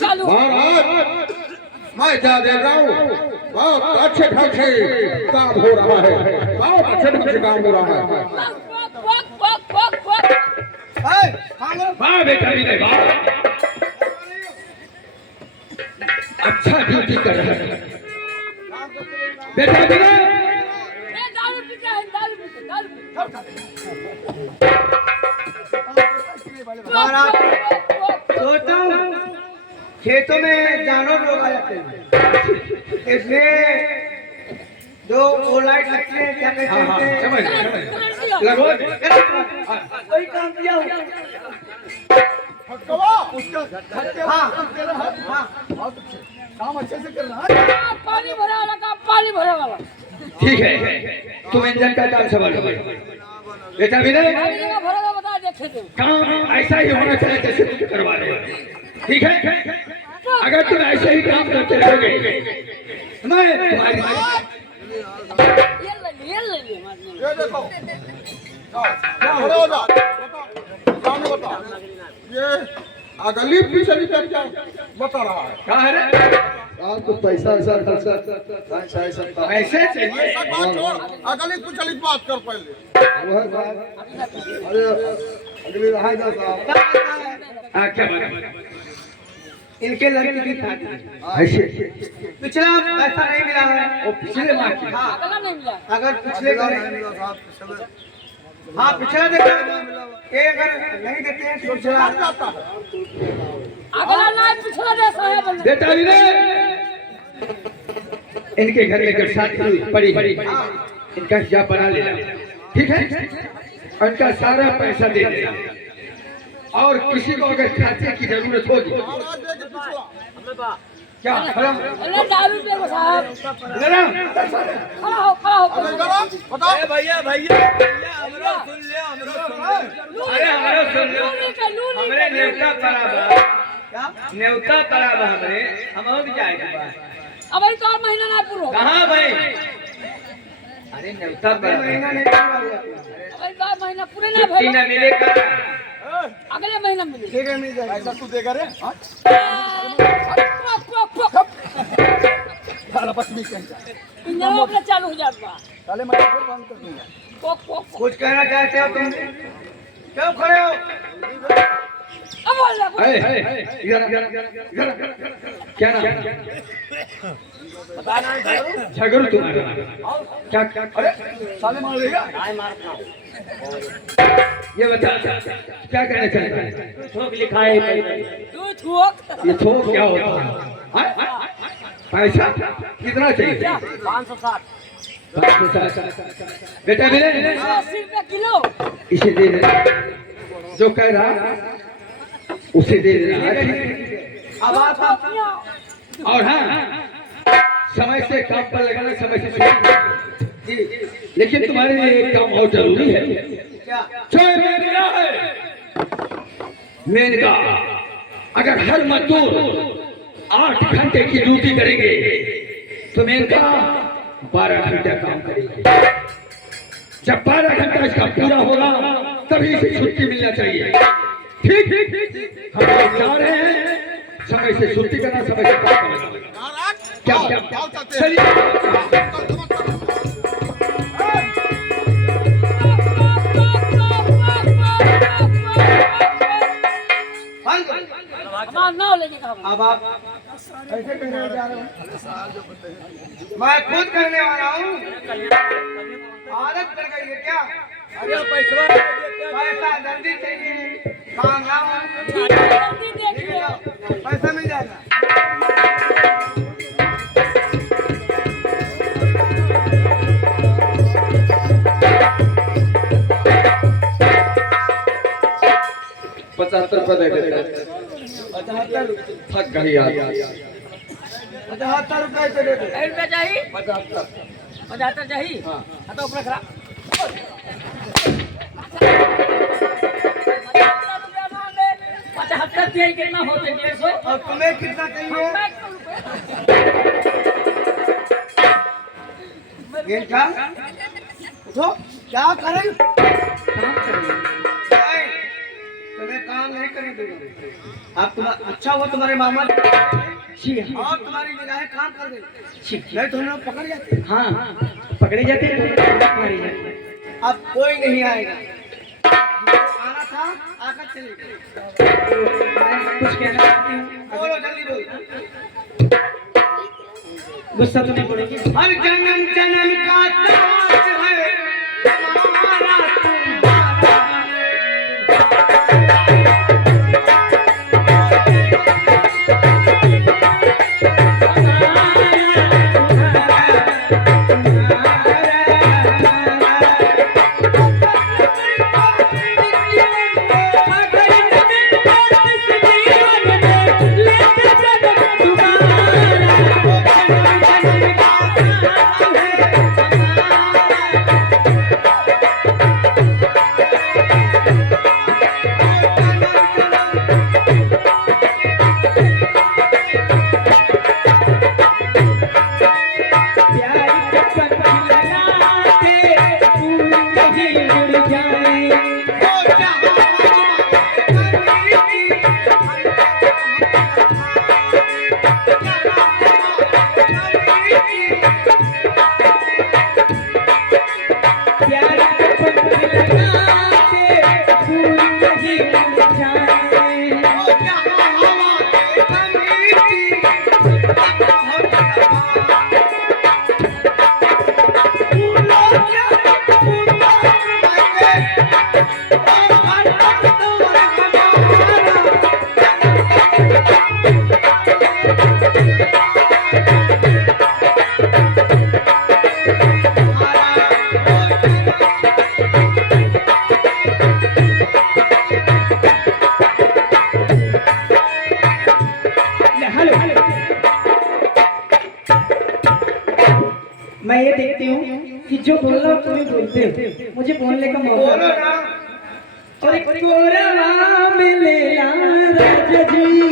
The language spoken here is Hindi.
चालू महाराज मैं क्या देख रहा हूँ बहुत अच्छे ढंग से काम हो रहा है, बहुत अच्छे ढंग से काम हो रहा है। वाह बेटा विनय वाह, अच्छा ड्यूटी कर रहा है बेटा विनय। दारू पीता है, दारू पीता, महाराज सोचता हूँ खेतों में जानवर लोग आ जाते हैं, इसलिए जो वो लाइट लगती है क्या कहते हैं, समझ लगो वही काम किया हूँ। काम अच्छे से कर रहा है। पानी भरा वाला काम, पानी भरा वाला। ठीक है, तुम इंजन का काम संभालो बेटा विनय। पानी जगह भरा वाला बता देखे थे। काम ऐसा ही होना चाहिए जैसे तुम करवा रहे हो, ठीक है? अगर तुम ऐसे ही काम करते रहोगे मैं तुम्हारी ये ले लिए ये देखो क्या हो रहा होगा, बताओ बताओ। ये अगली पिछली क्या बता रहा है? कहा है रे? आप तो पैसा ऐसा खर्चा ऐसे चाहिए। सब बात छोड़, अगली पिछली बात कर पहले। अरे अगली रहा जा साहब। क्या बात? इनके लड़की की शादी ऐसे पिछला पैसा नहीं मिला है, वो पिछले माह की। हाँ अगला नहीं मिला। अगर पिछले का हाँ पिछला देते ये अगर नहीं देते हैं तो पिछला अगला नहीं, पिछला जैसा है बंदा। बेटा विनय, इनके घर में जब शादी हुई पड़ी इनका हिसाब बना लेना, ठीक है? और इनका सारा पैसा दे देना, और किसी को अगर खाते की जरूरत होगी क्या खड़ा अरे दारू पे साहब, गरम खड़ा हो, खड़ा हो। बताओ भैया हमरा सुन ले, अरे हमारा सुन लो, हमरे न्योता पड़ा न्योता पड़ा हमरे हम और जाएगा अब अभी तो और महीना ना पूरा। कहाँ भाई? अरे न्योता पड़ा महीना नहीं पूरा हुआ। अभी तो और महीना पूरे ना छुट्टी भरे, न मिलेगा। अगले महीना मिले। ठीक है मिल जाएगा। ऐसा तू देगा रे? इंजन अपने चालू हो जाता। साले मैं फिर बंद कर दूंगा। कुछ कहना चाहते हो तुम? क्यों खड़े हो? अब बोल रहा, बोल। इधर क्या नाम? झगड़ू तुम्हारा क्या? अरे साले मार देगा। ये बता क्या कहना चाहता है? ठोक लिखा है तू ठोक। ये थोक क्या होता है? पैसा कितना चाहिए? 560 बेटा मेरे 80 रुपया किलो। इसे दे देना, जो कह रहा उसे दे देना। अब आप और हाँ, समय से काम पर लगाना, समय से जी, लेकिन तुम्हारे लिए एक काम और जरूरी है। क्या? जो मेनका है, मेनका अगर हर मजदूर 8 घंटे की ड्यूटी करेंगे तो मेनका 12 घंटा काम करेंगे। जब 12 घंटा इसका पूरा होगा तभी इसे छुट्टी मिलना चाहिए। ठीक ठीक, हम लोग जा रहे हैं, समय से छुट्टी करना, समय से काम करना। क्या चलिए। नाव लेने का। अब आप ऐसे कहने जा रहे हो? मैं खुद कहने वाला हूँ। आदत पड़ गई है क्या? अरे पैसा जल्दी चाहिए, काम लाओ, जल्दी देख लो। पैसा मिल जाएगा। ₹75 दे देते। 75 थक गई यार। 75 रुपए से दे दो। रुपया चाहिए, 75। 75 चाहिए। हाँ तो अपना खरा 75 चाहिए। कितना होते 150? और तुम्हें कितना चाहिए? ये क्या? उठो, क्या करें? तुम्हें काम काम नहीं करने दूंगा। आप तुम्हारा अच्छा हुआ तुम्हारे मामा जी और तुम्हारी निगाहें काम कर गई, नहीं तो हम लोग पकड़ जाते। हाँ पकड़े जाते हैं, मारे जाते हैं। अब कोई नहीं आएगा, जो आना था आकर चले गए। मैं कुछ कहना चाहती हूँ, बोलो जल्दी बोलो। गुस्सा तो नहीं पड़ेगी? हर जन्म जन्म का ताज है हमारा तुम्हारा। मैं ये देखती हूँ कि जो बोलना हो तुम्हें बोलते हो, मुझे बोलने का मौका बोलो ना। और कोरवा में लेला राजा जी